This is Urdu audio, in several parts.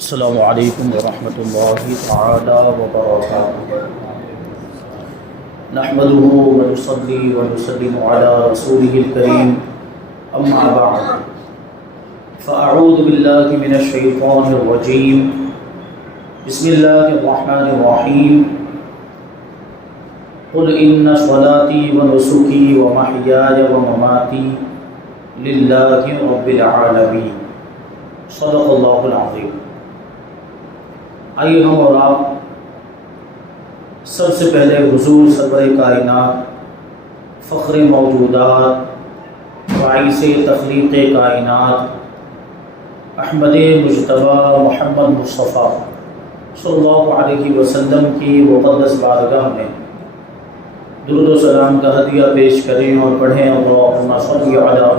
السلام علیکم ورحمۃ اللہ تعالی وبرکاتہ۔ نحمده ونصلي ونسلم على رسوله الكريم اما بعد فاعوذ باللہ من الشیطان الرجیم بسم اللہ الرحمن الرحیم قل ان صلاتي ونسكي ومحیاي ومماتي للہ رب العالمین۔ صدق اللہ العظیم۔ آئیے ہم اور آپ سب سے پہلے حضور سرور کائنات، فخر موجودات، باعث تخلیق کائنات، احمد مجتبی محمد مصطفیٰ صلی اللہ علیہ وسلم کی مقدس بارگاہ میں درود و سلام کا ہدیہ پیش کریں اور پڑھیں اللہم صلی علی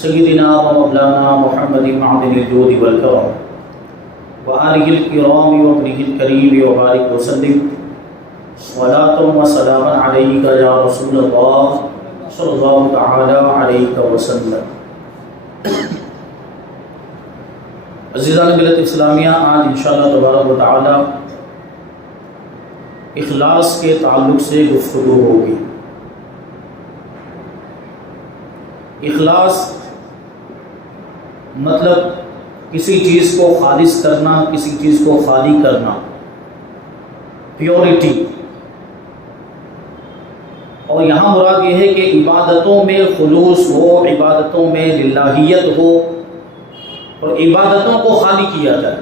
سیدنا و مولانا محمد معدن الجود والکرم وآلہ الکرام وابنہ الکریم وبارک وسلم صلاۃ و سلام علیک یا رسول اللہ صلی اللہ تعالی علیہ وسلم۔ عزیزان ملت اسلامیہ، آج انشاءاللہ تبارک و تعالی اخلاص کے تعلق سے گفتگو ہوگی۔ اخلاص مطلب کسی چیز کو خالص کرنا، کسی چیز کو خالی کرنا، پیورٹی۔ اور یہاں مراد یہ ہے کہ عبادتوں میں خلوص ہو، عبادتوں میں للہیت ہو اور عبادتوں کو خالی کیا جائے۔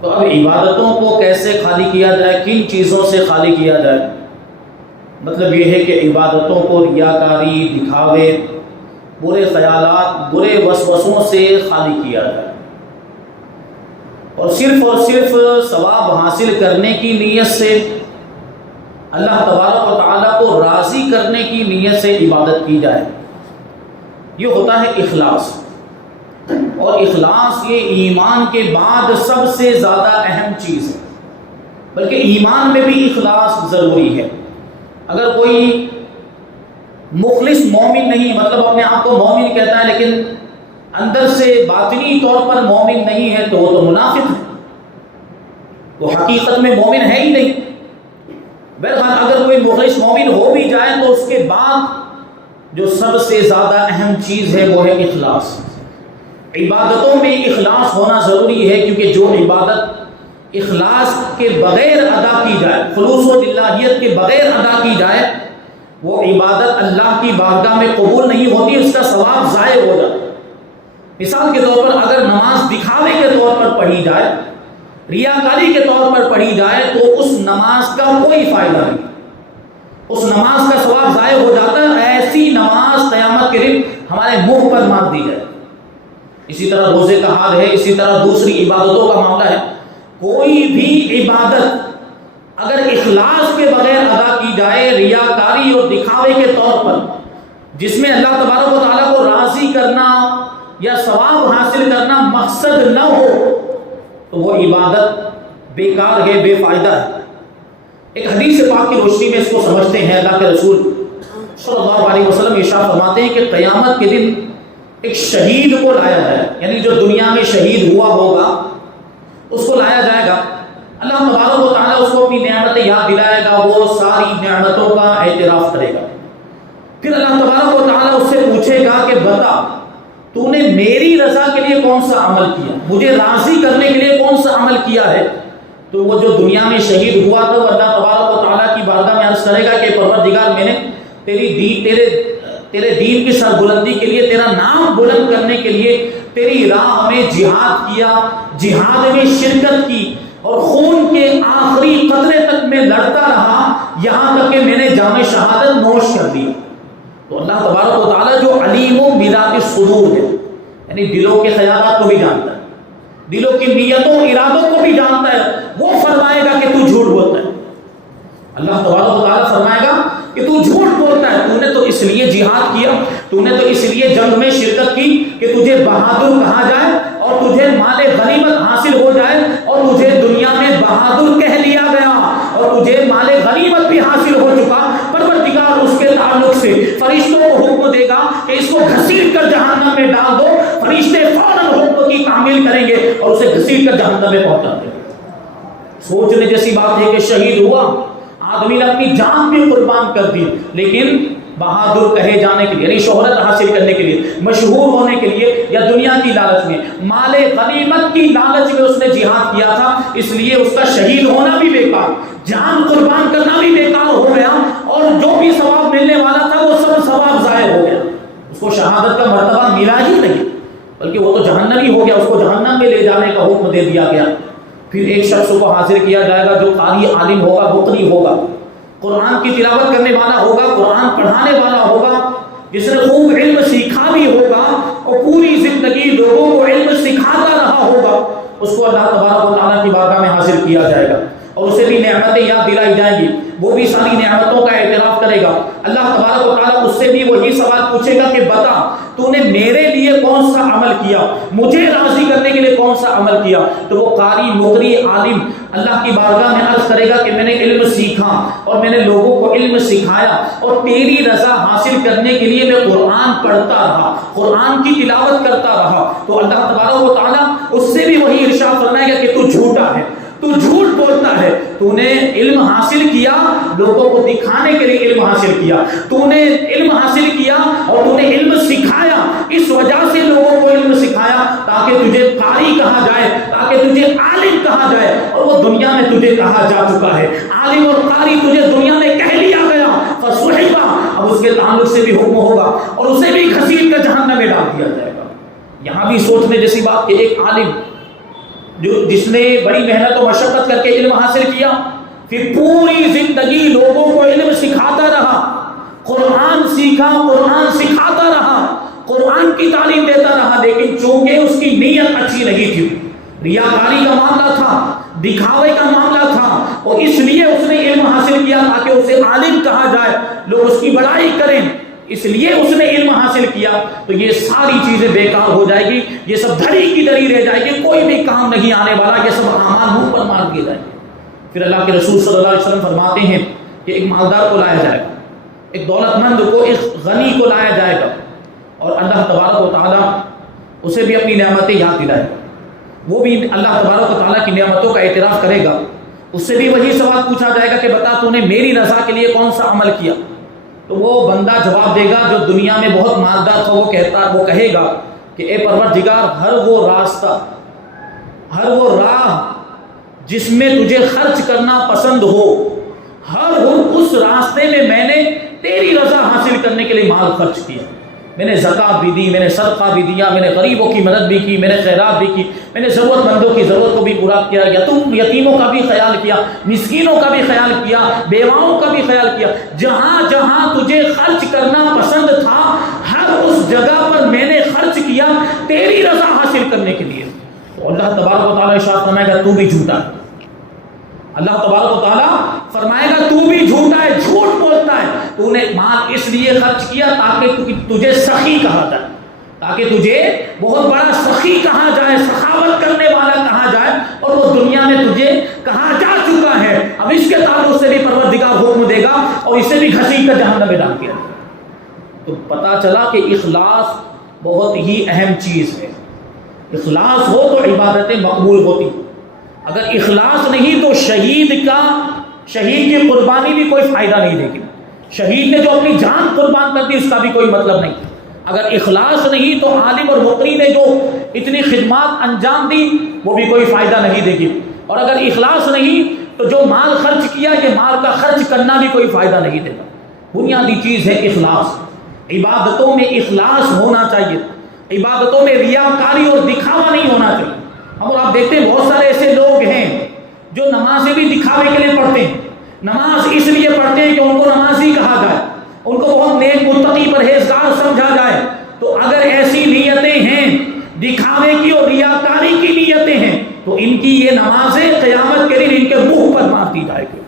تو اب عبادتوں کو کیسے خالی کیا جائے، کن چیزوں سے خالی کیا جائے؟ مطلب یہ ہے کہ عبادتوں کو ریاکاری، دکھاوے، برے خیالات، برے وسوسوں سے خالی کیا جائے اور صرف ثواب حاصل کرنے کی نیت سے، اللہ تبارک و تعالیٰ کو راضی کرنے کی نیت سے عبادت کی جائے۔ یہ ہوتا ہے اخلاص۔ اور اخلاص یہ ایمان کے بعد سب سے زیادہ اہم چیز ہے، بلکہ ایمان میں بھی اخلاص ضروری ہے۔ اگر کوئی مخلص مومن نہیں، مطلب اپنے آپ کو مومن کہتا ہے لیکن اندر سے باطنی طور پر مومن نہیں ہے، تو وہ تو منافق ہے، وہ حقیقت میں مومن ہے ہی نہیں۔ بہرحال اگر کوئی مخلص مومن ہو بھی جائے تو اس کے بعد جو سب سے زیادہ اہم چیز ہے وہ ہے اخلاص۔ عبادتوں میں اخلاص ہونا ضروری ہے، کیونکہ جو عبادت اخلاص کے بغیر ادا کی جائے، خلوص و للہیت کے بغیر ادا کی جائے، وہ عبادت اللہ کی بارگاہ میں قبول نہیں ہوتی، اس کا ثواب ضائع ہو جاتا ہے۔ مثال کے طور پر اگر نماز دکھاوے کے طور پر پڑھی جائے، ریاکاری کے طور پر پڑھی جائے، تو اس نماز کا کوئی فائدہ نہیں، اس نماز کا ثواب ضائع ہو جاتا ہے۔ ایسی نماز قیامت کے دن ہمارے منہ پر مار دی جائے۔ اسی طرح روزے کا حال ہے، اسی طرح دوسری عبادتوں کا معاملہ ہے۔ کوئی بھی عبادت اگر اخلاص کے بغیر ادا کی جائے، ریاکاری اور دکھاوے کے طور پر، جس میں اللہ تبارک و تعالیٰ کو راضی کرنا یا ثواب حاصل کرنا مقصد نہ ہو، تو وہ عبادت بیکار ہے، بے فائدہ ہے۔ ایک حدیث پاک کی روشنی میں اس کو سمجھتے ہیں۔ اللہ کے رسول صلی اللہ علیہ وسلم ارشاد فرماتے ہیں کہ قیامت کے دن ایک شہید کو لایا جائے، یعنی جو دنیا میں شہید ہوا ہوگا اس کو لایا جائے گا۔ اللہ تبارک و تعالیٰ اس کو اپنی نعمتیں یاد دلائے گا، وہ ساری نعمتوں کا اعتراف کرے گا۔ پھر اللہ تبارک و تعالیٰ اس سے پوچھے گا کہ بتا، تو نے میری رضا کے لیے کون سا عمل کیا، مجھے راضی کرنے کے لیے کون سا عمل کیا ہے؟ تو وہ جو دنیا میں شہید ہوا تھا، وہ اللہ تبارک و تعالیٰ کی بارگاہ میں عرض کرے گا کہ پروردگار، میں نے تیرے دین کی سربلندی کے لیے، تیرا نام بلند کرنے کے لیے تیری راہ میں جہاد کیا، جہاد میں شرکت کی اور خون کے آخری قطرے تک میں لڑتا رہا، یہاں تک کہ میں نے جام شہادت نوش کر دیا۔ تو اللہ تبارک و تعالیٰ جو علیم بذات الصدور ہے، یعنی دلوں کے خیالات کو بھی جانتا ہے، دلوں کی نیتوں ارادوں کو بھی جانتا ہے، وہ فرمائے گا کہ تو جھوٹ بولتا ہے۔ اللہ تبارک و تعالیٰ فرمائے گا کہ تو جھوٹ بولتا ہے، تو نے تو اس لیے جہاد کیا، تو نے تو اس لیے جنگ میں شرکت کی کہ تجھے بہادر کہا جائے اور تجھے مال غنیمت حاصل ہو جائے اور تجھے دنیا میں بہادر کہہ لیا گیا اور تجھے مال غنیمت بھی حاصل ہو چکا۔ پروردگار اس کے تعلق سے فرشتوں کو حکم دے گا کہ اس کو گھسیٹ کر جہنم میں ڈال دو، فرشتے فوراً حکم کی تعمیل کریں گے اور اسے گھسیٹ کر جہنم میں پہنچا دیں گے۔ سوچنے جیسی بات ہے کہ شہید ہوا، آدمی نے اپنی جان بھی قربان کر دی، لیکن بہادر کہے جانے کے لیے، یعنی شہرت حاصل کرنے کے لیے، مشہور ہونے کے لیے، یا دنیا کی لالچ میں، مال غنیمت کی لالچ میں اس نے جہاد کیا تھا، اس لیے اس کا شہید ہونا بھی بیکار، جان قربان کرنا بھی بیکار ہو گیا، اور جو بھی ثواب ملنے والا تھا وہ سب ثواب ضائع ہو گیا، اس کو شہادت کا مرتبہ ملا ہی نہیں، بلکہ وہ تو جہنمی ہو گیا، اس کو جہنم میں لے جانے کا حکم دے دیا گیا۔ پھر ایک شخص کو حاضر کیا جائے گا جو قاری عالم ہوگا، مقری ہوگا، قرآن کی تلاوت کرنے والا ہوگا، قرآن پڑھانے والا ہوگا، جس نے خوب علم سیکھا بھی ہوگا اور پوری زندگی لوگوں کو علم سکھاتا رہا ہوگا، اس کو اللہ تبارک و تعالیٰ کی بارگاہ میں حاضر کیا جائے گا اور اسے بھی نعمتیں یاد دلائی جائیں گی، وہ بھی ساری نعمتوں کا اعتراف کرے گا۔ اللہ تبارک و تعالیٰ اس سے بھی وہی سوال پوچھے گا کہ بتا تو نے میرے لیے کون سا عمل کیا، مجھے راضی کرنے کے لیے کون سا عمل کیا؟ تو وہ قاری، مقری، عالم اللہ کی بارگاہ میں عرض کرے گا کہ میں نے علم سیکھا اور میں نے لوگوں کو علم سکھایا اور تیری رضا حاصل کرنے کے لیے میں قرآن پڑھتا رہا، قرآن کی تلاوت کرتا رہا۔ تو اللہ تبارک و تعالیٰ اس سے بھی وہی ارشاد فرمائے گا کہ تو جھوٹا ہے، تو جھوٹ بولتا ہے، تو نے علم حاصل کیا، لوگوں کو دکھانے کے لیے علم حاصل کیا، تو نے علم حاصل کیا اور تو نے علم سکھایا، اس وجہ سے لوگوں کو علم سکھایا تاکہ تجھے قاری کہا جائے، تاکہ تجھے عالم کہا جائے، اور وہ دنیا میں تجھے کہا جا چکا ہے، عالم اور قاری تجھے دنیا میں کہہ لیا گیا، فصحبہ، اب اس کے تعلق سے بھی حکم ہوگا اور اسے بھی گھسیٹ کر جہنم میں ڈال دیا جائے گا۔ یہاں بھی سوچنے جیسی بات کہ ایک عالم جس نے بڑی محنت و مشقت کر کے علم حاصل کیا، پھر پوری زندگی لوگوں کو علم سکھاتا رہا، قرآن سیکھا، قرآن سکھاتا رہا، قرآن کی تعلیم دیتا رہا، لیکن چونکہ اس کی نیت اچھی نہیں تھی، ریاکاری کا معاملہ تھا، دکھاوے کا معاملہ تھا، اور اس لیے اس نے علم حاصل کیا تاکہ اسے عالم کہا جائے، لوگ اس کی بڑائی کریں، اس لیے اس نے علم حاصل کیا، تو یہ ساری چیزیں بیکار ہو جائے گی، یہ سب دھڑی کی دھڑی رہ جائے گی، کوئی بھی کام نہیں آنے والا، یہ سب اعمال منہ پر مار دیے جائیں گے۔ پھر اللہ کے رسول صلی اللہ علیہ وسلم فرماتے ہیں کہ ایک مالدار کو لایا جائے گا، ایک دولت مند کو، ایک غنی کو لایا جائے گا، اور اللہ تبارک و تعالیٰ اسے بھی اپنی نعمتیں یاد دلائے گا، وہ بھی اللہ تبارک و تعالیٰ کی نعمتوں کا اعتراف کرے گا، اس سے بھی وہی سوال پوچھا جائے گا کہ بتا تو نے میری رضا کے لیے کون سا عمل کیا؟ تو وہ بندہ جواب دے گا جو دنیا میں بہت مالدار تھا، وہ کہے گا کہ اے پروردگار، ہر وہ راستہ، ہر وہ راہ جس میں تجھے خرچ کرنا پسند ہو، ہر اس راستے میں نے تیری رضا حاصل کرنے کے لیے مال خرچ کیا، میں نے زکوٰۃ بھی دی، میں نے صدقہ بھی دیا، میں نے غریبوں کی مدد بھی کی، میں نے خیرات بھی کی، میں نے ضرورت مندوں کی ضرورت کو بھی پورا کیا، یتیموں کا بھی خیال کیا، مسکینوں کا بھی خیال کیا، بیواؤں کا بھی خیال کیا، جہاں جہاں تجھے خرچ کرنا پسند تھا ہر اس جگہ پر میں نے خرچ کیا تیری رضا حاصل کرنے کے لیے۔ تو اللہ تبارک و تعالیٰ ارشاد فرمائے گا تو بھی جھوٹا ہے، اللہ تبارک و تعالیٰ فرمائے گا تو بھی جھوٹا ہے، جھوٹ بولتا ہے، تو نے مال اس لیے خرچ کیا تاکہ تجھے سخی کہا جائے، تاکہ تجھے بہت بڑا سخی کہا جائے، سخاوت کرنے والا کہا جائے، اور وہ دنیا میں تجھے کہا جا چکا ہے، اب اس کے تعلق سے بھی پروردگار حکم دے گا اور اسے بھی گھسیٹ کر جہنم میں ڈال دیا۔ تو پتا چلا کہ اخلاص بہت ہی اہم چیز ہے، اخلاص ہو تو عبادتیں مقبول ہوتی، اگر اخلاص نہیں تو شہید کی قربانی بھی کوئی فائدہ نہیں دے گی، شہید نے جو اپنی جان قربان کر دی اس کا بھی کوئی مطلب نہیں، اگر اخلاص نہیں تو عالم اور مقری نے جو اتنی خدمات انجام دی وہ بھی کوئی فائدہ نہیں دے گی، اور اگر اخلاص نہیں تو جو مال خرچ کیا یہ مال کا خرچ کرنا بھی کوئی فائدہ نہیں دے گا۔ بنیادی چیز ہے اخلاص، عبادتوں میں اخلاص ہونا چاہیے، عبادتوں میں ریاکاری اور دکھاوا نہیں ہونا چاہیے۔ اور آپ دیکھتے ہیں بہت سارے ایسے لوگ ہیں جو نمازیں بھی دکھاوے کے لیے پڑھتے ہیں، نماز اس لیے پڑھتے ہیں کہ ان کو نمازی کہا جائے، ان کو بہت نیک متقی پرہیزگار سمجھا جائے، تو اگر ایسی نیتیں ہیں دکھاوے کی اور ریاکاری کی نیتیں ہیں تو ان کی یہ نمازیں قیامت کے دن ان کے منہ پر مار دی جائے گی،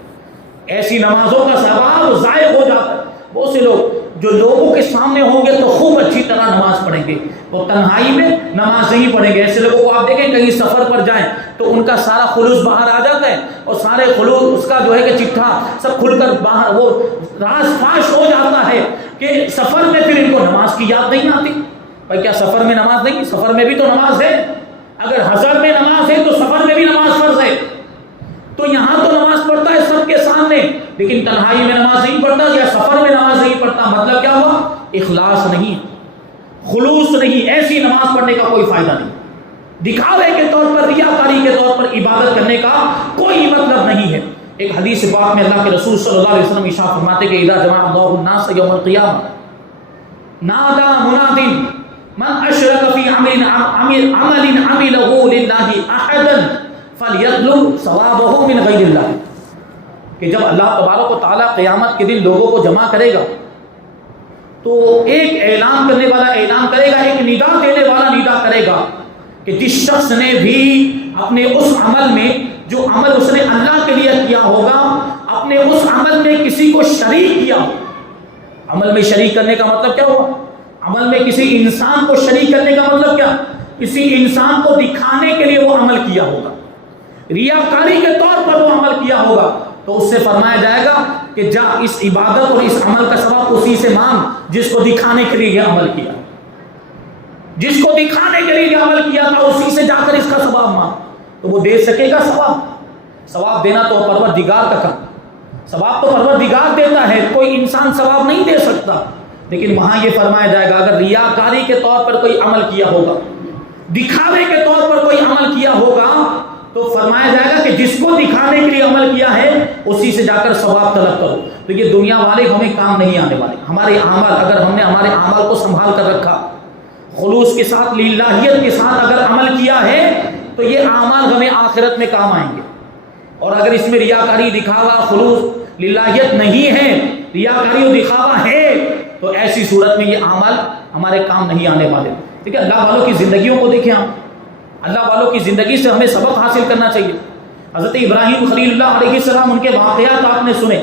ایسی نمازوں کا ثواب ضائع ہو جاتا ہے۔ بہت سے لوگ جو لوگوں کے سامنے ہوں گے تو خوب اچھی طرح نماز پڑھیں گے اور تنہائی میں نماز نہیں پڑھیں گے، ایسے لوگوں کو آپ دیکھیں کہیں سفر پر جائیں تو ان کا سارا خلوص باہر آ جاتا ہے اور سارے خلوص اس کا جو ہے کہ چٹھا سب کھل کر باہر وہ راز فاش ہو جاتا ہے کہ سفر میں پھر ان کو نماز کی یاد نہیں آتی۔ بھائی کیا سفر میں نماز نہیں؟ سفر میں بھی تو نماز ہے، اگر حضر میں نماز ہے تو سفر میں بھی نماز فرض ہے. تو یہاں تو نماز پڑھتا ہے سب کے سامنے، لیکن تنہائی میں نماز نہیں پڑھتا یا سفر میں نماز نہیں پڑھتا. مطلب کیا ہوا؟ اخلاص نہیں، خلوص نہیں. ایسی نماز پڑھنے کا کوئی فائدہ نہیں. دکھاوے کے طور پر، ریاکاری کے طور پر عبادت کرنے کا کوئی مطلب نہیں ہے. ایک حدیث پاک میں اللہ کے رسول صلی اللہ علیہ وسلم ارشاد فرماتے کہ اذا جمع اللہ الناس یوم القیامہ نادى مناد من اشرك في عمل عمله لله احدا فليطلب ثوابه من غیر اللہ. کہ جب اللہ تبارک و تعالیٰ قیامت کے دن لوگوں کو جمع کرے گا تو ایک اعلان کرنے والا اعلان کرے گا، ایک ندا دینے والا ندا کرے گا کہ جس شخص نے بھی اپنے اس عمل میں، جو عمل اس نے اللہ کے لیے کیا ہوگا، اپنے اس عمل میں کسی کو شریک کیا. عمل میں شریک کرنے کا مطلب کیا ہوا؟ عمل میں کسی انسان کو شریک کرنے کا مطلب کیا؟ کسی انسان کو دکھانے کے لیے وہ عمل کیا ہوگا، ریاکاری کے طور پر وہ عمل کیا ہوگا، تو اس سے فرمایا جائے گا کہ جا اس عبادت اور اس عمل کا ثواب اسی سے مانگ جس کو دکھانے کے لیے یہ عمل کیا، جس کو دکھانے کے لیے یہ عمل کیا تھا اسی سے جا کر اس کا ثواب مانگ. تو وہ دے سکے گا ثواب؟ ثواب دینا تو پروردگار کا کام، ثواب تو پروردگار دیتا ہے، کوئی انسان ثواب نہیں دے سکتا. لیکن وہاں یہ فرمایا جائے گا اگر ریاکاری کے طور پر کوئی عمل کیا ہوگا، دکھاوے کے طور پر کوئی عمل کیا ہوگا، تو فرمایا جائے گا کہ جس کو دکھانے کے لیے عمل کیا ہے اسی سے جا کر ثواب طلب کرو. تو یہ دنیا والے ہمیں کام نہیں آنے والے. ہمارے اعمال، اگر ہم نے ہمارے اعمال کو سنبھال کر رکھا، خلوص کے ساتھ، للہیت کے ساتھ اگر عمل کیا ہے تو یہ اعمال ہمیں آخرت میں کام آئیں گے. اور اگر اس میں ریاکاری، دکھاوا، خلوص، للہیت نہیں ہے، ریاکاری و دکھاوا ہے، تو ایسی صورت میں یہ اعمال ہمارے کام نہیں آنے والے. ٹھیک ہے، اللہ والوں کی زندگیوں کو دیکھیں آپ. اللہ والوں کی زندگی سے ہمیں سبق حاصل کرنا چاہیے. حضرت ابراہیم خلیل اللہ علیہ السلام، ان کے واقعات آپ نے سنے.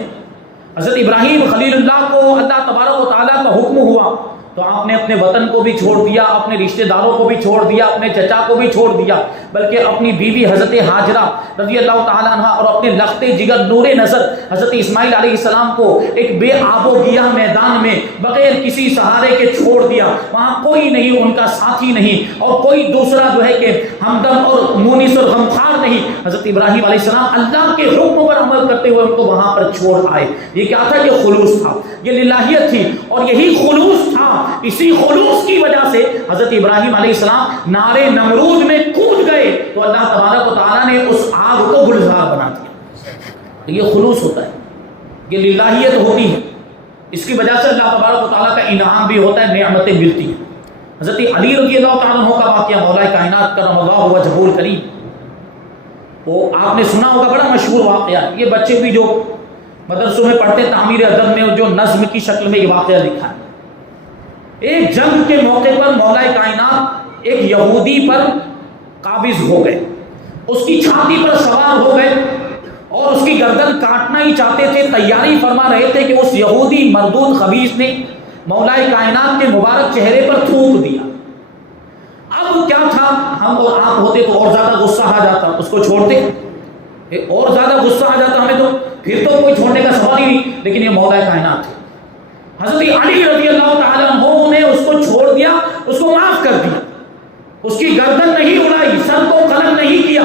حضرت ابراہیم خلیل اللہ کو اللہ تبارک و تعالیٰ کا حکم ہوا تو آپ نے اپنے وطن کو بھی چھوڑ دیا، اپنے رشتہ داروں کو بھی چھوڑ دیا، اپنے چچا کو بھی چھوڑ دیا، بلکہ اپنی بیوی حضرت ہاجرہ رضی اللہ تعالیٰ عنہ اور اپنے لخت جگر نور نظر حضرت اسماعیل علیہ السلام کو ایک بے آب و گیاہ میدان میں بغیر کسی سہارے کے چھوڑ دیا. وہاں کوئی نہیں، ان کا ساتھی نہیں، اور کوئی دوسرا جو ہے کہ ہمدم اور مونس اور غمخوار نہیں. حضرت ابراہیم علیہ السلام اللہ کے حکم پر عمل کرتے ہوئے ان کو وہاں پر چھوڑ آئے. یہ کیا تھا؟ یہ خلوص تھا، یہ للہیت تھی، اور یہی خلوص تھا. اسی خلوص کی وجہ سے حضرت ابراہیم علیہ السلام نارے نمرود میں کود گئے تو اللہ تبارک و تعالیٰ نے اس آگ کو گلزار بنا دیا. یہ خلوص ہوتا ہے، یہ للہیت ہوتی ہے. اس کی وجہ سے اللہ تبارک و تعالیٰ کا انعام بھی ہوتا ہے، نعمتیں ملتی ہیں. حضرت علی رضی اللہ تعالیٰ عنہ کا واقعہ، مولا کائنات کرم اللہ وجہہ الکریم، وہ آپ نے سنا ہوگا، بڑا مشہور واقعہ. یہ بچے بھی جو مدرسوں میں پڑھتے، تعمیر ادب میں جو نظم کی شکل میں یہ واقعہ لکھا ہے. ایک جنگ کے موقع پر مولا کائنات ایک یہودی پر قابض ہو گئے، اس کی چھاتی پر سوار ہو گئے اور اس کی گردن کاٹنا ہی چاہتے تھے. تیاری فرما رہے تھے کہ اس یہودی مردود خبیث نے مولا کائنات کے مبارک چہرے پر تھوک دیا. اب کیا تھا، ہم اور آپ ہوتے تو اور زیادہ غصہ آ جاتا، اس کو چھوڑتے، اور زیادہ غصہ آ جاتا ہمیں، تو پھر تو کوئی چھوڑنے کا سوال ہی نہیں. لیکن یہ مولا کائنات تھے. حضرت علی رضی اللہ تعالیٰ عنہ نے اس کو چھوڑ دیا، اس کو معاف کر دیا، اس کی گردن نہیں اڑائی، سر کو قلم نہیں کیا.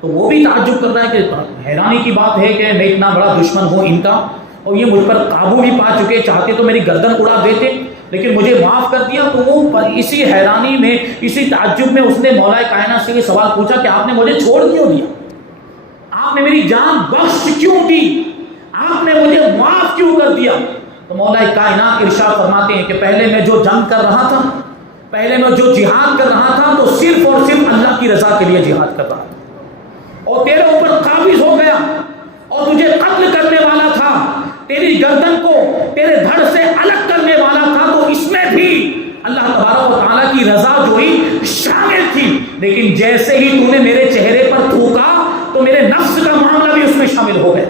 تو وہ بھی تعجب کر رہا ہے کہ حیرانی کی بات ہے کہ میں اتنا بڑا دشمن ہوں ان کا، اور یہ مجھ پر قابو بھی پا چکے، چاہتے تو میری گردن اڑا دیتے، لیکن مجھے معاف کر دیا. تو وہ اسی حیرانی میں، اسی تعجب میں اس نے مولا کائنات سے یہ سوال پوچھا کہ آپ نے مجھے چھوڑ کیوں دیا، آپ نے میری جان بخش کیوں دی، آپ نے مجھے معاف کیوں کر دیا. تو مولا کائنات ارشاد فرماتے ہیں کہ پہلے میں جو جنگ کر رہا تھا، پہلے میں جو جہاد کر رہا تھا، تو صرف اور صرف اللہ کی رضا کے لیے جہاد کر رہا تھا، اور تیرے اوپر قابض ہو گیا اور تجھے قتل کرنے والا تھا، تیری گردن کو تیرے دھڑ سے الگ کرنے والا تھا. تو اس میں بھی اللہ تبارک و تعالیٰ کی رضا جو ہی شامل تھی. لیکن جیسے ہی تو نے میرے چہرے پر تھوکا تو میرے نفس کا معاملہ بھی اس میں شامل ہو گیا.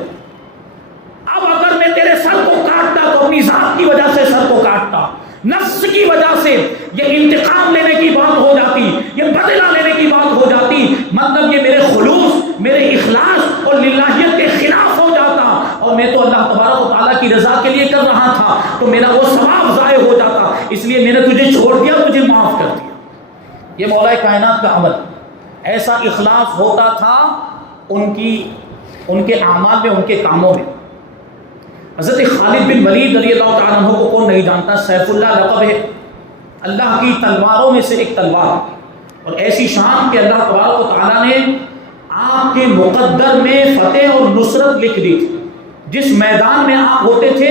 اب اگر میں تیرے سر کو کاٹتا تو اپنی ذات کی وجہ سے سر کو کاٹتا، نفس کی وجہ سے یہ انتقام لینے کی بات ہو جاتی، یہ بدلہ لینے کی بات ہو جاتی. مطلب یہ میرے خلوص، میرے اخلاص اور للہیت کے خلاف ہو جاتا، اور میں تو اللہ تبارک و تعالیٰ کی رضا کے لیے کر رہا تھا، تو میرا وہ ثواب ضائع ہو جاتا. اس لیے میں نے تجھے چھوڑ دیا، تجھے معاف کر دیا. یہ مولا کائنات کا عمل. ایسا اخلاص ہوتا تھا ان کے اعمال میں، ان کے کاموں میں۔ حضرت خالد بن ولید رضی اللہ تعالیٰ عنہ کو کون نہیں جانتا؟ سیف اللہ لقب ہے، اللہ کی تلواروں میں سے ایک تلوار، اور ایسی شان کہ اللہ تبارک و تعالیٰ نے آپ کے مقدر میں فتح اور نصرت لکھ دی تھی۔ جس میدان میں آپ ہوتے تھے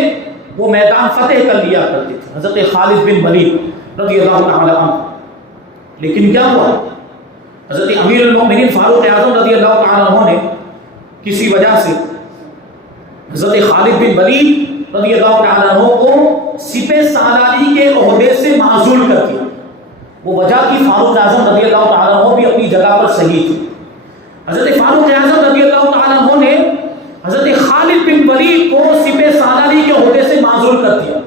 وہ میدان فتح کر لیا کرتے تھے حضرت خالد بن ولید رضی اللہ تعالیٰ عنہ۔ لیکن کیا ہوا؟ حضرت امیر المؤمنین فاروق اعظم رضی اللہ تعالیٰ عنہ نے کسی وجہ سے حضرت خالد بن ولید رضی اللہ تعالیٰ عنہ کو سپہ سالاری کے عہدے سے معزول کر دیا۔ وہ وجہ کی فاروق اعظم رضی اللہ تعالیٰ عنہ بھی اپنی جگہ پر صحیح تھی۔ حضرت فاروق اعظم رضی اللہ تعالیٰ عنہ نے حضرت خالد بن ولید کو سپہ سالاری کے عہدے سے معزول کر دیا،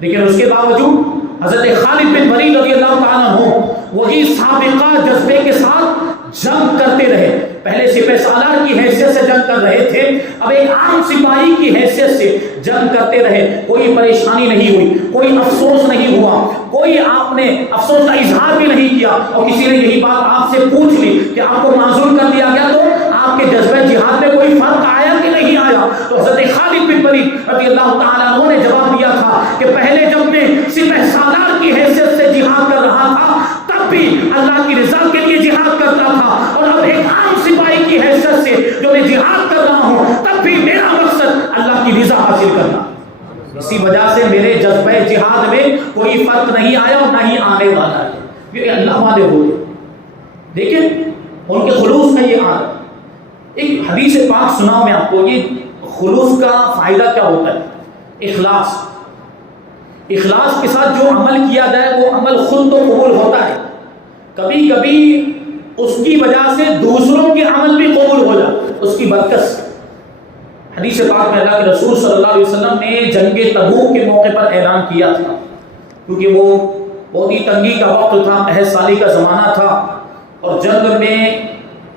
لیکن اس کے باوجود حضرت خالد بن ولید رضی اللہ تعالیٰ عنہ وہی سابقہ جذبے کے ساتھ جنگ کرتے رہے۔ پہلے سپہ سالار کی حیثیت سے جنگ کر رہے تھے، اب ایک عام سپاہی کی حیثیت سے جنگ کرتے رہے۔ کوئی پریشانی نہیں ہوئی، کوئی افسوس نہیں ہوا، کوئی آپ نے افسوس کا اظہار بھی نہیں کیا، اور کسی نے یہی بات آپ سے پوچھ لی کہ آپ کو معزول کر دیا گیا تو آپ کے جذبہ جہاد میں کوئی فرق آیا کہ نہیں آیا؟ تو حضرت خالد بن ولید رضی اللہ تعالیٰ عنہ نے جواب دیا تھا کہ پہلے جب میں سپہ سالار کی حیثیت سے جہاد کر رہا تھا تب بھی اللہ کی رضا کے لیے جہاد کرتا تھا، اور اب ایک عام سپاہی کی حیثیت سے جو میں جہاد کر رہا ہوں تب بھی میرا مقصد اللہ کی رضا حاصل کرنا۔ اسی وجہ سے میرے جذبہ جہاد میں کوئی فرق نہیں آیا اور نہ ہی آنے والا ہے، کیونکہ اللہ والے ہوئے۔ دیکھیں ان کے خلوص کا یہ حال ہے۔ ایک حدیث پاک سناؤں میں آپ کو، یہ خلوص کا فائدہ کیا ہوتا ہے؟ اخلاص۔ اخلاص کے ساتھ جو عمل کیا جائے وہ عمل خود تو قبول ہوتا ہے، کبھی کبھی اس کی وجہ سے دوسروں کے عمل بھی قبول ہو جاتا ہے اس کی برکت سے۔ حدیث پاک میں اللہ کے رسول صلی اللہ علیہ وسلم نے جنگ تبوک کے موقع پر اعلان کیا تھا، کیونکہ وہ بہت ہی تنگی کا وقت تھا، 68 سالی کا زمانہ تھا، اور جنگ میں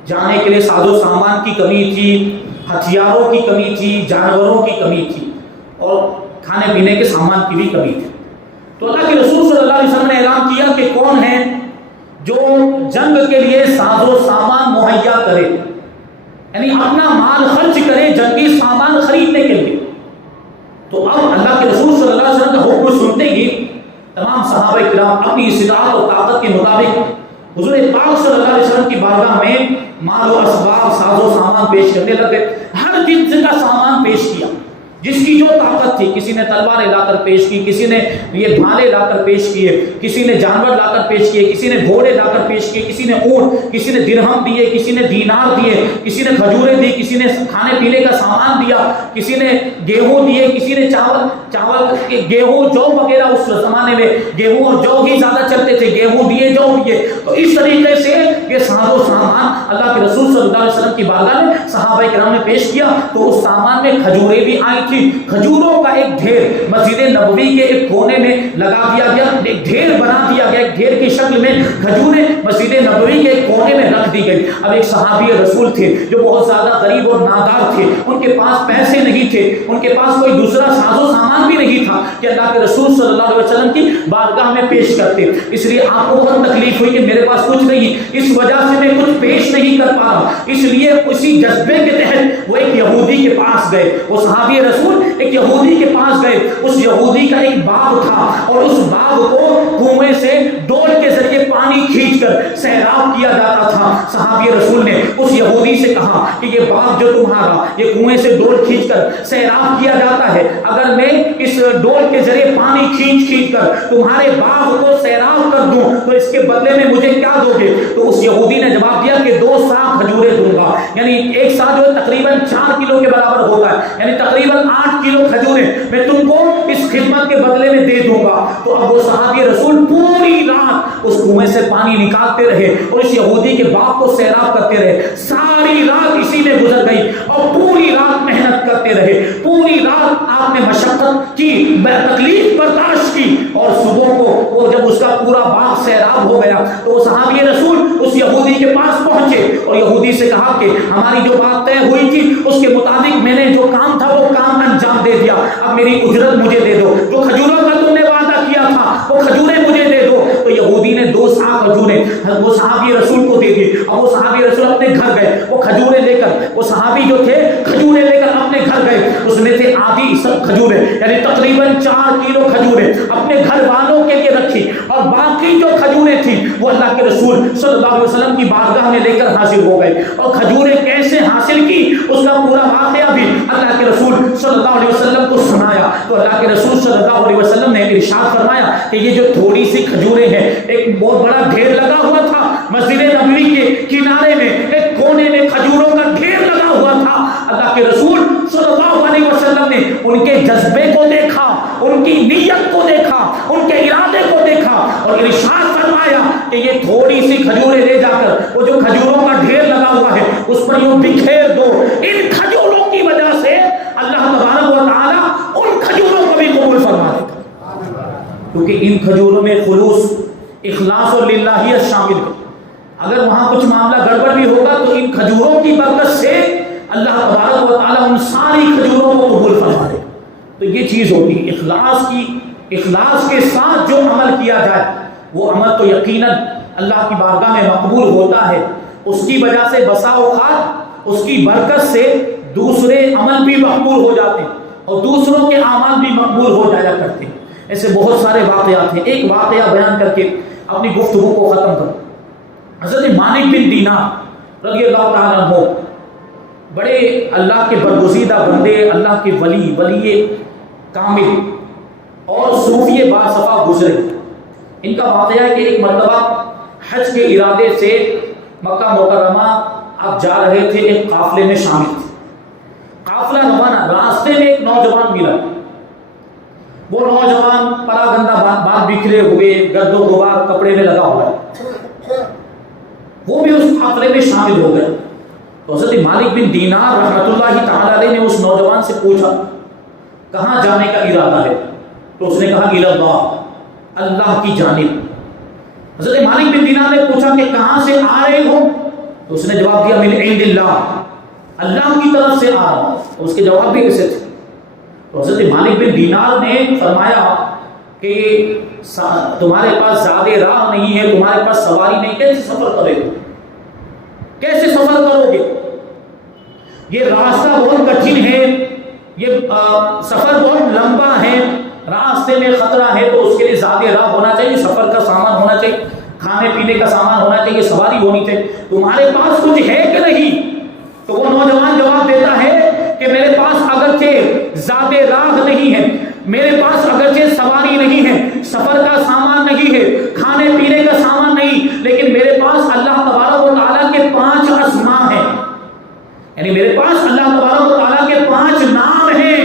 جانے کے لیے ساز و سامان کی کمی تھی، ہتھیاروں کی کمی تھی، جانوروں کی کمی تھی، اور کھانے پینے کے سامان کی بھی کمی تھی۔ تو اللہ کے رسول صلی اللہ علیہ وسلم نے اعلان کیا کہ کون ہے جو جنگ کے لیے ساز و سامان مہیا کرے، یعنی اپنا مال خرچ کرے جنگی سامان خریدنے کے لیے۔ تو اب اللہ کے رسول صلی اللہ علیہ وسلم کا حکم سنتے ہی تمام صحابہ کرام اپنی استطاعت اور طاقت کے مطابق حضور پاک صلی اللہ علیہ وسلم کی بارگاہ میں مال و اسباب، ساز و سامان پیش کرنے لگے۔ ہر جنس کا سامان پیش کیا، جس کی جو طاقت تھی۔ کسی نے تلواریں لا کر پیش کی، کسی نے یہ بھالے لا کر پیش کیے، کسی نے جانور لا کر پیش کیے، کسی نے گھوڑے لا کر پیش کیے، کسی نے اونٹ، کسی نے درہم دیے، کسی نے دینار دیے، کسی نے کھجوریں دی، کسی نے کھانے پینے کا سامان دیا، کسی نے گیہوں دیے، کسی نے چاول گیہوں جو وغیرہ، اس زمانے میں گیہوں اور جو ہی زیادہ چلتے تھے، گیہوں دیے، جو دیے۔ تو اس طریقے سے یہ ساز و سامان اللہ کے رسول صلی اللہ علیہ وسلم کی بارگاہ میں صحابہ کرام نے پیش کیا۔ تو اس سامان میں کھجوریں بھی آئی تھی، کھجوروں کا ایک ڈھیر مسجد نبوی کے ایک کونے میں لگا دیا گیا، ایک ڈھیر بنا دیا گیا، ایک ڈھیر کی شکل میں کھجوریں مسجد نبوی کے ایک کونے میں رکھ دی گئی۔ اب ایک صحابی رسول تھے جو بہت زیادہ غریب اور نادار تھے، ان کے پاس پیسے نہیں تھے، ان کے پاس کوئی دوسرا ساز و سامان بھی نہیں تھا کہ اللہ کے رسول صلی اللہ علیہ وسلم کی بارگاہ میں پیش کرتے۔ اس لیے آپ کو بہت تکلیف ہوئی کہ میرے پاس کچھ نہیں، اس وجہ سے میں کچھ پیش نہیں کر پا رہا۔ اس لیے اسی جذبے کے تحت وہ ایک یہودی کے پاس گئے، وہ صحابی رسول ایک یہودی کے پاس گئے۔ اس یہودی کا ایک باغ تھا، اور اس باغ کو کنویں سے ڈول کے ذریعے پانی کھینچ کر سیراب کیا جاتا تھا۔ صحابی رسول نے اس یہودی سے کہا کہ یہ باغ جو تمہارا یہ کنویں سے ڈول کھینچ کر سیراب کیا جاتا ہے، اگر میں اس ڈول کے ذریعے پانی کھینچ کر تمہارے باغ کو سیراب کر دوں تو اس کے بدلے میں مجھے کیا دو گے؟ تو اس یہودی نے جواب دیا کہ 2 سا کھجوریں دوں گا، یعنی ایک سا جو ہے تقریباً 4 کلو کے برابر ہوتا ہے، یعنی تقریباً 8 کلو کھجوریں میں تم کو اس خدمت کے بدلے میں دے دوں گا۔ تو اب وہ صحابی رسول پوری رات اس کنویں سے پانی نکالتے رہے اور اس یہودی کے باغ کو سیراب کرتے رہے۔ ساری رات اسی میں گزر گئی اور پوری رات محنت کرتے رہے، پوری رات آپ نے مشقت کی، تکلیف برداشت کی، اور صبح کو وہ جب اس کا پورا باغ سیراب ہو گیا تو وہ صحابی رسول اس یہودی کے پاس پہنچے اور یہودی سے کہا کہ ہماری جو بات طے ہوئی تھی اس کے مطابق میں نے جو کام تھا وہ کام انجام دے دیا، اب میری اجرت مجھے دے دو، جو کھجوروں کا تم نے وعدہ کیا تھا وہ کھجوریں مجھے دے دو۔ تو یہودی نے 2 سا کھجوریں وہ صحابی رسول کو دے دیے. اب وہ صحابی رسول اپنے گھر گئے, وہ کھجوریں لے کر, وہ صحابی جو تھے کھجوریں لے کر اپنے گھر گئے. اس میں سے آدھی سب کھجوریں یعنی تقریباً 4 کلو کھجوریں اپنے گھر والوں کے لیے رکھی, اور باقی جو کھجوریں تھیں وہ اللہ کے رسول صلی اللہ علیہ وسلم کی بارگاہ میں لے کر حاضر ہو گئے. اور کھجوریں کیسے حاصل کی اس کا پورا واقعہ بھی اللہ کے رسول صلی اللہ علیہ وسلم کو سنایا. تو اللہ کے رسول صلی اللہ علیہ وسلم نے ارشاد فرمایا کہ یہ جو تھوڑی سی کھجوریں ہیں, ایک بہت بڑا ڈھیر لگا ہوا تھا مسجد نبوی کے کنارے میں, ایک کونے میں کھجوروں کا ڈھیر لگا ہوا تھا. اللہ کے رسول صلی اللہ علیہ وسلم نے ان کے جذبے کو دیکھا, ان کی نیت کو دیکھا, ان کے ارادے کو دیکھا, اور ارشاد فرمایا کہ یہ تھوڑی سی کھجوریں لے جا کر وہ جو کھجوروں کا ڈھیر لگا ہوا ہے اس پر یوں بکھیر دو. ان کھجوروں کی وجہ سے اللہ تبارک و تعالی ان کھجوروں کو بھی قبول فرما دے گا, کیونکہ ان کھجوروں میں خلوص, اخلاص اور للہیت شامل ہے. اگر وہاں کچھ معاملہ گڑبڑ بھی ہوگا تو ان کھجوروں کی برکت سے اللہ تبارک و تعالی ان ساری کھجوروں کو قبول فرما دے. تو یہ چیز ہوتی ہے اخلاص کی. اخلاص کے ساتھ جو عمل کیا جائے وہ عمل تو یقیناً اللہ کی بارگاہ میں مقبول ہوتا ہے. اس کی وجہ سے بسا اوقات اس کی برکت سے دوسرے عمل بھی مقبول ہو جاتے ہیں اور دوسروں کے اعمال بھی مقبول ہو جایا کرتے ہیں. ایسے بہت سارے واقعات ہیں. ایک واقعہ بیان کر کے اپنی گفتگو کو ختم کروں. حضرت مالک بن دینار رضی اللہ تعالیٰ عنہ بڑے اللہ کے برگزیدہ بندے, اللہ کے ولی کامل اور صوفی باصفا گزرے. ان کا واقعہ ہے کہ ایک مرتبہ حج کے ارادے سے مکہ مکرمہ آپ جا رہے تھے, ایک قافلے میں شامل تھے. قافلہ روانہ, راستے میں ایک نوجوان ملا. وہ نوجوان پراگندہ بال بکھرے ہوئے, گرد و غبار کپڑے میں لگا ہوا ہے, وہ بھی اس قافلے میں شامل ہو گئے. تو حضرت مالک بن دینار رحمۃ اللہ تعالی علیہ نے اس نوجوان سے پوچھا کہاں جانے کا ارادہ ہے؟ تو اس نے کہا الی اللہ, اللہ کی جانب. حضرت مالک بن دینار نے پوچھا کہ کہاں سے آ رہے ہو؟ تو اس نے جواب دیا من عند اللہ, اللہ کی طرف سے آ رہا ہوں. اس کے جواب بھی کیسے تھے؟ تو حضرت مالک بن دینار نے فرمایا کہ تمہارے پاس زیادہ راہ نہیں ہے, تمہارے پاس سواری نہیں, کیسے سفر کرے گا؟ کیسے سفر کرو گے؟ یہ راستہ بہت کٹھن ہے, یہ سفر بہت لمبا ہے, راستے میں خطرہ ہے, تو اس کے لیے زیادہ راہ ہونا چاہیے, سفر کا سامان ہونا چاہیے, کھانے پینے کا سامان ہونا چاہیے, سواری ہونی چاہیے. تمہارے پاس کچھ ہے کہ نہیں؟ تو وہ نوجوان جواب دیتا ہے کہ میرے پاس اگرچہ زیادہ راہ نہیں ہے, میرے پاس اگرچہ سواری نہیں ہے, سفر کا سامان نہیں ہے, کھانے پینے کا سامان نہیں, لیکن میرے پاس اللہ تبارک و تعالیٰ کے 5 اسماء ہیں. یعنی میرے پاس اللہ تبارک و تعالیٰ کے 5 نام ہیں,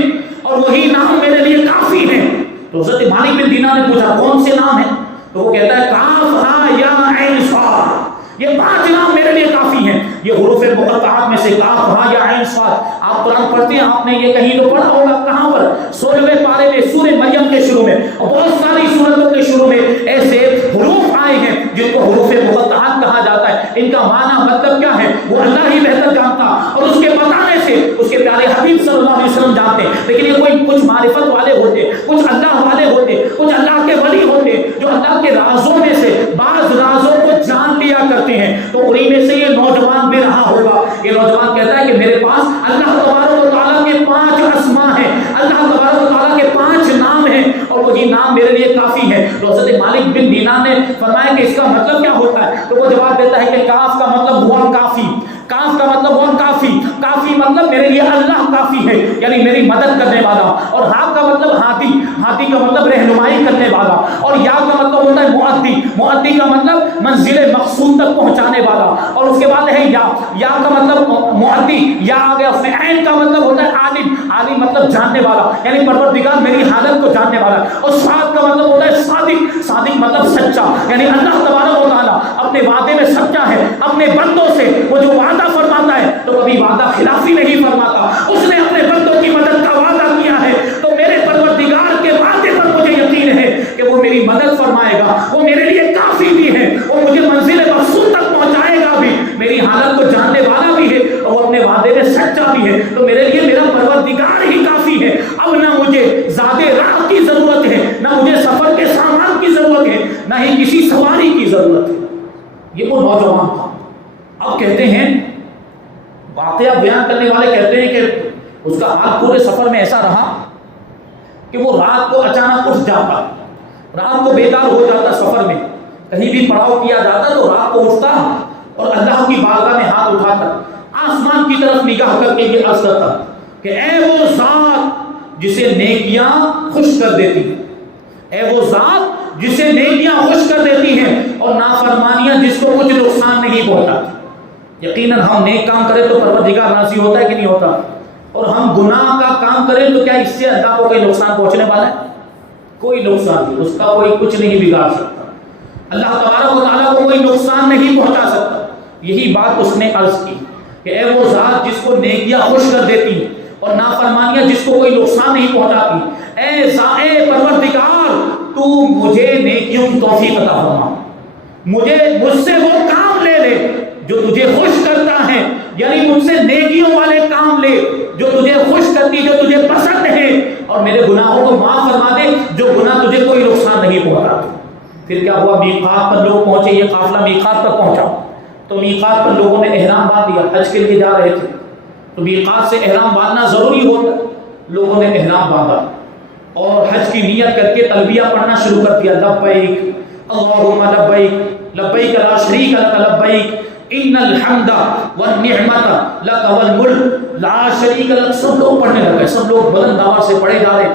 اور وہی نام میرے لیے کافی ہیں. تو حضرت مالک بن دینار نے پوچھا کون سے نام ہیں؟ تو وہ کہتا ہے کاف ہا یا عین صاد, یہ 5 نام میرے لیے کافی ہیں. یہ حروف مقطعات میں سے کاف ہا یا عین صاد. آپ قرآن پڑھتے ہیں, آپ نے یہ کہیں تو پڑھا ہوگا. کہاں پر؟ 16ویں پارے میں سورہ مریم کے شروع میں, اور بہت ساری سورتوں کے شروع میں ایسے حروف آئے ہیں جن کو حروف مقطعات کہا جاتا ہے. ان کا معنی مطلب کیا ہے وہ اللہ ہی بہتر جانتا, اور اس کے بتانے سے اس کے پیارے حبیب صلی اللہ علیہ وسلم جانتے ہیں. لیکن یہ کوئی کچھ معرفت والے ہوتے, کچھ اللہ والے ہوتے, کچھ اللہ کے ولی ہوتے جو اللہ کے رازوں میں سے بعض رازوں کو جان لیا کرتے ہیں. تو انہی میں سے یہ نوجوان بھی رہا ہوگا. یہ نوجوان کہتا ہے کہ میرے پاس اللہ تبارک و تعالیٰ کے 5 اسماء ہیں, اللہ تبارک و تعالیٰ کے 5 نام ہیں, اور وہی نام میرے لیے کافی ہے. تو حضرت مالک بن دینار نے فرمایا کہ اس کا مطلب کیا ہوتا ہے؟ تو وہ جواب دیتا ہے کہ کاف کا مطلب ہوا کافی, کاف کا مطلب ہوا کافی, کافی مطلب میرے لیے اللہ کافی ہے, یعنی میری مدد کرنے والا. اور ہا کا مطلب ہادی, ہادی کا مطلب رہنمائی کرنے والا. اور یا کا مطلب ہوتا ہے مؤدی, مؤدی کا مطلب منزل مقصود تک پہنچانے والا. اور اس کے بعد ہے یا کا مطلب مؤدی, یا آ گیا. اس میں عین کا مطلب ہوتا ہے عالم, عالم مطلب جاننے والا, یعنی پروردگار میری حالت کو جاننے والا. اور صاد کا مطلب ہوتا ہے صادق, صادق مطلب سچا, یعنی اللہ تبارک و تعالیٰ اپنے وعدے میں سچا ہے. اپنے بندوں سے وہ جو وعدہ فرماتا ہے تو کبھی وعدہ خلافی نہیں فرماتا. اس نے اپنے بندوں کی مدد کا وعدہ کیا ہے, تو میرے پروردگار کے وعدے پر مجھے یقین ہے کہ وہ میری مدد فرمائے گا, وہ میرے لیے کافی بھی ہے, وہ مجھے منزل مقصود تک پہنچائے گا بھی, میری حالت کو جاننے والا بھی ہے, اور وہ اپنے وعدے میں سچا بھی ہے. تو میرے لیے میرا پروردگار ہی کافی ہے. اب نہ مجھے زیادہ راہ کی ضرورت ہے, نہ مجھے سفر کے سامان کی ضرورت ہے, نہ ہی کسی سواری کی ضرورت ہے. یہ وہ نوجوان تھا. اب کہتے ہیں واقعہ بیان کرنے والے کہتے ہیں کہ اس کا حال پورے سفر میں ایسا رہا کہ وہ رات کو اچانک اٹھ جاتا, رات کو بیدار ہو جاتا, سفر میں کہیں بھی پڑاؤ کیا جاتا تو رات کو اٹھتا اور اللہ کی بارگاہ میں ہاتھ اٹھا کر آسمان کی طرف نگاہ کر کے یہ عرض کرتا کہ اے وہ ذات جسے نیکیاں خوش کر دیتی ہیں, اے وہ ذات جسے نیکیاں خوش کر دیتی ہیں اور نافرمانیاں جس کو کچھ نقصان نہیں پہنچاتی. یقیناً ہم نیک کام کریں تو پروردگار راضی ہوتا ہے کہ نہیں ہوتا, اور ہم گناہ کا کام کریں تو کیا اس سے اللہ کو کوئی نقصان پہنچنے والا ہے؟ کوئی نقصان نہیں, اس کا کوئی کچھ نہیں بگاڑ سکتا, اللہ تبارک و تعالیٰ کو کوئی نقصان نہیں پہنچا سکتا. یہی بات اس نے عرض کی کہ اے وہ ذات جس کو نیکیاں خوش کر دیتی ہیں اور نافرمانیاں جس کو کوئی نقصان نہیں پہنچاتی, اے پروردگار تو مجھے نیکیوں کی توفیق عطا فرما, مجھ سے وہ کام لے لے جو تجھے خوش کرتا ہے, یعنی مجھ سے نیکیوں والے کام لے جو تجھے خوش کرتی, جو تجھے پسند ہے, اور میرے گناہوں کو معاف فرما دے جو گناہ تجھے کوئی نقصان نہیں پہنچاتے. پھر کیا ہوا, میقات پر لوگ پہنچے, یہ قافلہ میقات پر پہنچا تو میقات پر لوگوں نے احرام باندھ لیا, حج کے لیے جا رہے تھے تو میقات سے احرام باندھنا ضروری ہوتا, لوگوں نے احرام باندھا اور حج کی نیت کر کے تلبیہ پڑھنا شروع کر دیا, لبیک اللہم لبیک لبیک لا شریک لک لبیک ان الحمد والنعمت لک والملک لا شریک لک. سب لوگ پڑھنے لگے, سب لوگ بلند آواز سے پڑھے جا رہے,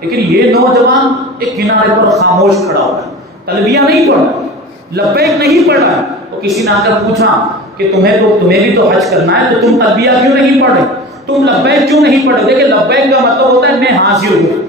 لیکن یہ نوجوان ایک کنارے پر خاموش کھڑا ہوا ہے, تلبیہ نہیں پڑھ رہا, لبیک نہیں پڑھ رہا. تو کسی نے آ کر پوچھا کہ تمہیں بھی تو حج کرنا ہے تو تم تلبیہ کیوں نہیں پڑھ رہے, تم لبیک کیوں نہیں پڑھ رہے؟ دیکھیں لبیک کا مطلب ہوتا ہے میں حاضر ہوں.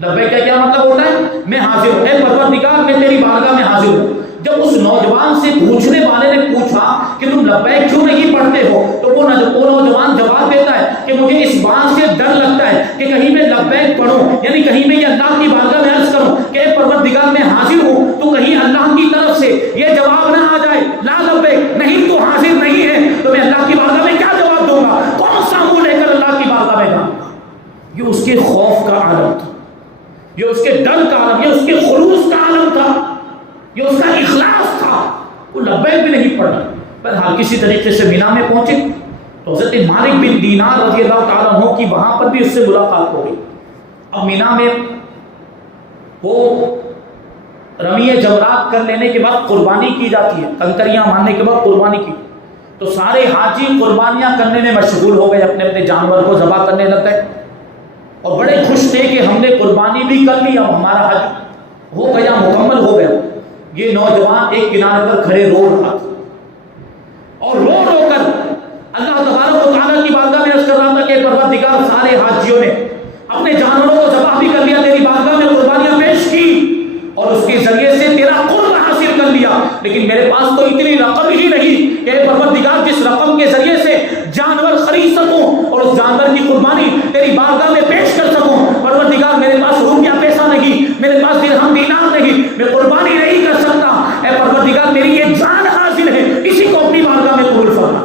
لبیک کا کیا مطلب ہوتا ہے؟ میں حاضر ہوں, اے پروردگار میں تیری بارگاہ میں حاضر ہوں. جب اس نوجوان سے پوچھنے والے نے پوچھا کہ تم لبیک کیوں نہیں پڑھتے ہو تو وہ نوجوان جواب دیتا ہے کہ مجھے اس بات سے ڈر لگتا ہے کہ کہیں میں لبیک پڑھوں, یعنی کہیں میں یہ اللہ کی بارگاہ میں عرض کروں کہ اے پروردگار میں حاضر ہوں, تو کہیں اللہ کی طرف سے یہ جواب نہ آ جائے لا لبیک, نہیں تو حاضر نہیں ہے تو میں اللہ کی بارگاہ میں کیا جواب دوں گا, کون سا منہ لے کر اللہ کی بارگاہ میں جاؤں گا. یہ اس کے خوف کا عالم تھا, یہ اس کے ڈر کا عالم, یہ اس کے خلوص کا عالم تھا, یہ اس کا اخلاص تھا. وہ لبیک بھی نہیں پڑھا. بہرحال کسی طریقے سے مینا میں پہنچے تو حضرت مالک بن دینار رضی اللہ تعالیٰ عنہ کی وہاں پر بھی اس سے ملاقات ہو گئی. اب مینا میں وہ رمی جمرات کر لینے کے بعد قربانی کی جاتی ہے, کنکریاں مارنے کے بعد قربانی کی, تو سارے حاجی قربانیاں کرنے میں مشغول ہو گئے, اپنے اپنے جانور کو ذبح کرنے لگ گئے اور بڑے خوش تھے کہ ہم نے قربانی بھی کر لی, اب ہمارا حج ہو گیا, مکمل ہو گیا. یہ نوجوان ایک کنارے پر کھڑے رو رہا تھا اور رو رو کر اللہ تبارک و تعالیٰ کی بارگاہ میں عرض کر رہا تھا کہ پروردگار سارے حاجیوں نے اپنے جانوروں کو ذبح بھی کر لیا, تیری بارگاہ میں قربانیاں پیش کی اور اس کے ذریعے سے تیرا قرب حاصل کر لیا, لیکن میرے پاس تو اتنی رقم ہی نہیں کہ پروردگار جس رقم کے ذریعے سے جانور خرید سکوں اور اس جانور کی قربانی تیری بارگاہ میں پیش کر سکوں, پروردگار میرے پاس روپیہ پیسہ نہیں, میرے پاس درہم دینار نہیں, میں قربانی نہیں کر سکتا. اے پروردگار میری یہ جان حاضر ہے, اسی کو اپنی بارگاہ میں قبول فرما,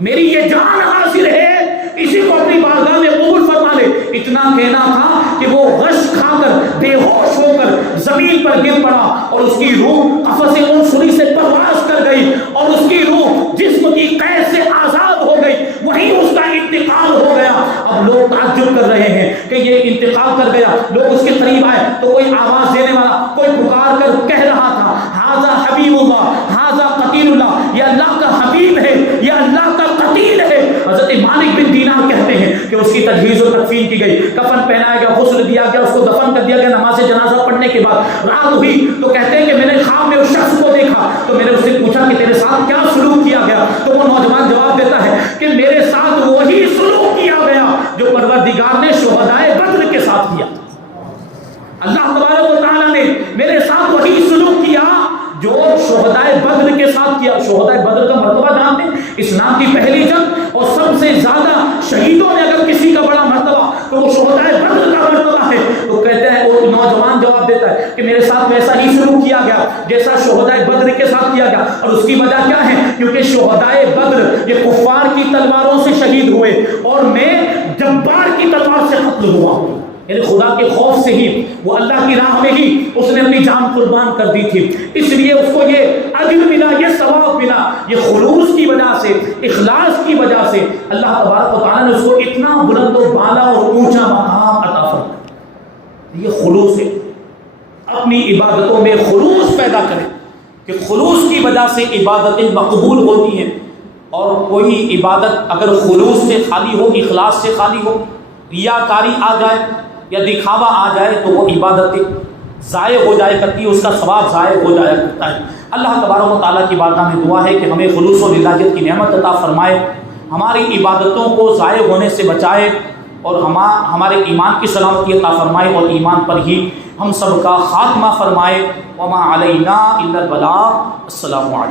میری یہ جان حاضر ہے, اسی کو اپنی بارگاہ میں قبول فرما لے. اتنا کہنا تھا کہ وہ غش کھا کر بے ہوش ہو کر زمین پر گر پڑا اور اس کی روح قفس عنصری سے پرواز کر گئی اور اس کی روح جسم کی قید سے آزاد ہو گئی, وہیں اس کا انتقال ہو گیا. اب لوگ تعجب کر رہے ہیں کہ یہ انتقال کر گیا. لوگ اس کے قریب آئے تو کوئی آواز دینے والا, کوئی پکار کر کہہ رہا تھا ھذا حبیب اللہ ھذا قتیل اللہ, یہ اللہ کا حبیب ہے, یہ اللہ کا قتیل ہے. حضرت مالک بن دینار کہتے ہیں کہ اس کی تجہیز و تکفین کی گئی, کفن پہنایا گیا, غسل دیا گیا, اس کو دفن کر دیا گیا. نماز جنازہ پڑھنے کے بعد رات ہوئی تو کہتے ہیں کہ میں نے خواب میں اس شخص کو دیکھا تو میں نے اس سے پوچھا کہ تیرے ساتھ کیا سلوک کیا گیا, تو وہ نوجوان جواب دیتا ہے کہ میرے ساتھ وہی سلوک کیا گیا جو پروردگار نے شہدائے بدر کے ساتھ کیا. اللہ تبارک و تعالیٰ نے میرے ساتھ وہی سلوک کیا جو شہدائے بدر کے ساتھ کیا. شہدائے بدر کا مرتبہ جانتے ہیں, اسلام کی پہلی جنگ اور سب سے زیادہ شہیدوں میں اگر کسی کا بڑا مرتبہ تو وہ شہدائے بدر کا مرتبہ ہے. تو کہتے ہیں وہ نوجوان جواب دیتا ہے کہ میرے ساتھ ویسا ہی سلوک کیا گیا جیسا شہدائے بدر کے ساتھ کیا گیا. اور اس کی وجہ کیا ہے, کیونکہ شہدائے بدر یہ کفار کی تلواروں سے شہید ہوئے اور میں جبار کی تلوار سے قتل ہوا ہوں. یعنی خدا کے خوف سے ہی، وہ اللہ کی راہ میں ہی اس نے اپنی جان قربان کر دی تھی، اس لیے اس کو یہ اجر ملا، یہ ثواب ملا، یہ خلوص کی وجہ سے، اخلاص کی وجہ سے اللہ تبارک و تعالیٰ نے اس کو اتنا بلند و بالا اور اونچا مقام عطا فرمایا۔ یہ خلوص ہے، اپنی عبادتوں میں خلوص پیدا کریں کہ خلوص کی وجہ سے عبادتیں مقبول ہوتی ہیں۔ اور کوئی عبادت اگر خلوص سے خالی ہو، اخلاص سے خالی ہو، ریاکاری آ جائے یا دکھاوا آ جائے تو وہ عبادتیں ضائع ہو جائے کرتی ہے، اس کا ثواب ضائع ہو جایا کرتا ہے۔ اللہ تبارک و تعالیٰ کی بارگاہ میں دعا ہے کہ ہمیں خلوص و للہیت کی نعمت عطا فرمائے، ہماری عبادتوں کو ضائع ہونے سے بچائے اور ہمارے ایمان کی سلامتی عطا فرمائے اور ایمان پر ہی ہم سب کا خاتمہ فرمائے۔ وما علینا الا البلاغ۔ السلام علیکم۔